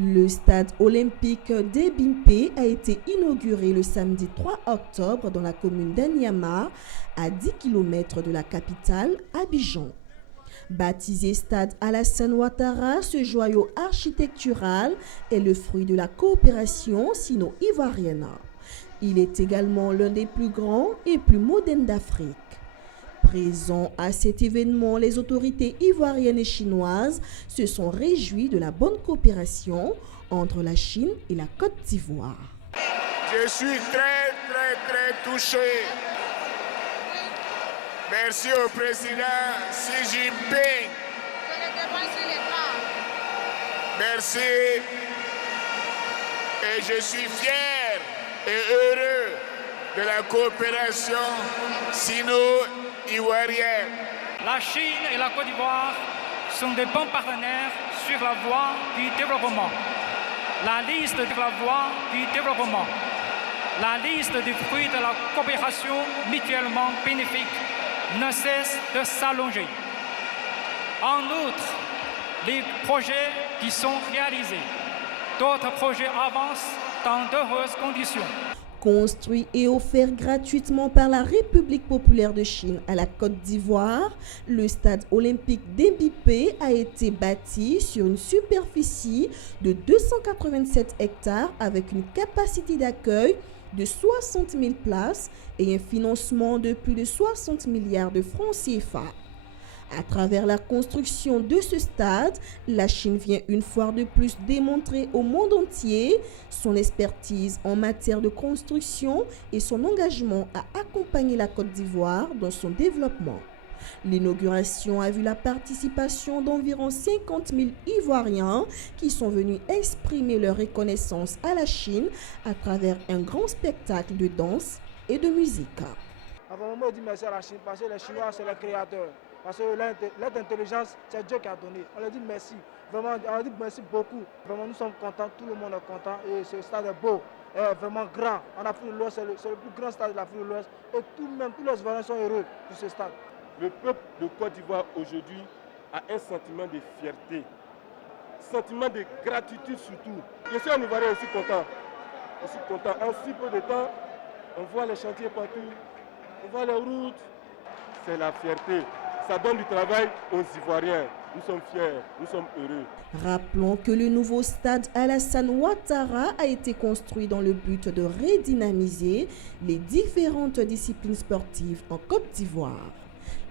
Le stade olympique d'Ebimpe a été inauguré le samedi 3 octobre dans la commune d'Anyama, à 10 km de la capitale, Abidjan. Baptisé Stade Alassane Ouattara, ce joyau architectural est le fruit de la coopération sino-ivoirienne. Il est également l'un des plus grands et plus modernes d'Afrique. Présents à cet événement, les autorités ivoiriennes et chinoises se sont réjouies de la bonne coopération entre la Chine et la Côte d'Ivoire. Je suis très touché. Merci au président Xi Jinping. Merci. Et je suis fier et heureux de la coopération sino-ivoirienne. La Chine et la Côte d'Ivoire sont des bons partenaires sur la voie du développement. La liste de la voie du développement, la liste des fruits de la coopération mutuellement bénéfique ne cesse de s'allonger. En outre, les projets qui sont réalisés, d'autres projets avancent dans d'heureuses conditions. Construit et offert gratuitement par la République populaire de Chine à la Côte d'Ivoire, le stade olympique d'Ebimpe a été bâti sur une superficie de 287 hectares avec une capacité d'accueil de 60 000 places et un financement de plus de 60 milliards de francs CFA. À travers la construction de ce stade, la Chine vient une fois de plus démontrer au monde entier son expertise en matière de construction et son engagement à accompagner la Côte d'Ivoire dans son développement. L'inauguration a vu la participation d'environ 50 000 Ivoiriens qui sont venus exprimer leur reconnaissance à la Chine à travers un grand spectacle de danse et de musique. Avant moi, je dis merci à la Chine parce que les Chinois, c'est les créateurs. Parce que l'aide d'intelligence, c'est Dieu qui a donné. On leur dit merci. Vraiment, on leur dit merci beaucoup. Vraiment, nous sommes contents, tout le monde est content. Et ce stade est beau, est vraiment grand. En Afrique de l'Ouest, c'est le plus grand stade de l'Afrique de l'Ouest. Et tous les Ivoiriens sont heureux de ce stade. Le peuple de Côte d'Ivoire aujourd'hui a un sentiment de fierté, sentiment de gratitude surtout. Je suis un Ivoirien aussi content. Je suis content. En si peu de temps, on voit les chantiers partout, on voit les routes. C'est la fierté. Ça donne du travail aux Ivoiriens. Nous sommes fiers, nous sommes heureux. Rappelons que le nouveau stade Alassane Ouattara a été construit dans le but de redynamiser les différentes disciplines sportives en Côte d'Ivoire.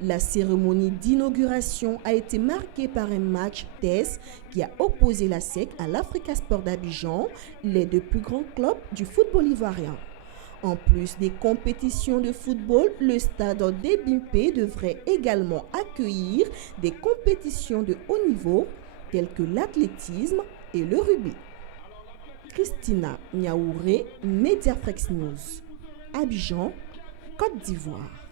La cérémonie d'inauguration a été marquée par un match test qui a opposé la SEC à l'Africa Sport d'Abidjan, les deux plus grands clubs du football ivoirien. En plus des compétitions de football, le stade d'Ebimpe devrait également accueillir des compétitions de haut niveau telles que l'athlétisme et le rugby. Christina Niaouré, Mediaflex News, Abidjan, Côte d'Ivoire.